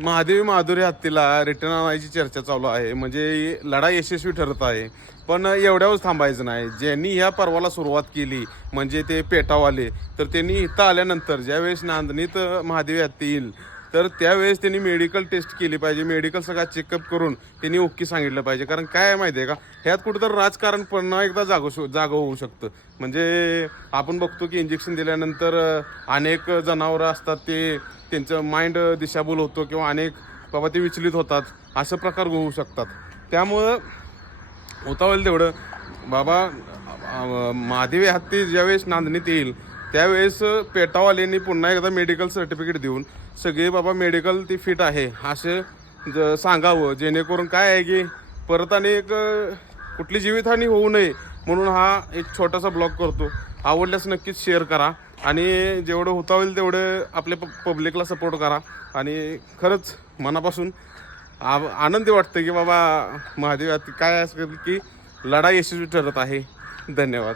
महादेवी माधुरी हत्तीला रिटर्न आणायची चर्चा चालू आहे. म्हणजे लढा यशस्वी ठरत आहे. पण एवढ्यावरच थांबायचं नाही. ज्यांनी ह्या पर्वाला सुरुवात केली म्हणजे ते पेटावाले, तर त्यांनी इथं आल्यानंतर ज्यावेळेस नांदणीत महादेवी हत्ती येईल तर त्यावेळेस त्यांनी मेडिकल टेस्ट केली पाहिजे. मेडिकल सगळा चेकअप करून त्यांनी ओके सांगितलं पाहिजे. कारण काय आहे माहिती आहे का, ह्यात कुठंतर राजकारण पुन्हा एकदा जागं होऊ शकतं. म्हणजे आपण बघतो की इंजेक्शन दिल्यानंतर अनेक जनावरं असतात ते त्यांचं माइंड दिशाभूल होतो किंवा अनेक बाबा ते विचलित होतात. असं प्रकार होऊ शकतात. त्यामुळं होता होईल तेवढं बाबा महादेवी हत्ती ज्यावेळेस नांदणीत येईल त्यावेळेस पेटावाल्यांनी पुन्हा एकदा मेडिकल सर्टिफिकेट देऊन सगळे बाबा मेडिकल ती फिट आहे असं सांगावं. जेणेकरून काय आहे की परत आणि एक कुठली जीवितहानी होऊ नये म्हणून हा एक छोटासा ब्लॉग करतो. आवडल्यास नक्कीच शेअर करा आणि जेवढं होता होईल तेवढं आपल्या पब्लिकला सपोर्ट करा. आणि खरंच मनापासून आनंदी वाटतं की बाबा महादेव काय असं की लढा यशस्वी ठरत आहे. धन्यवाद.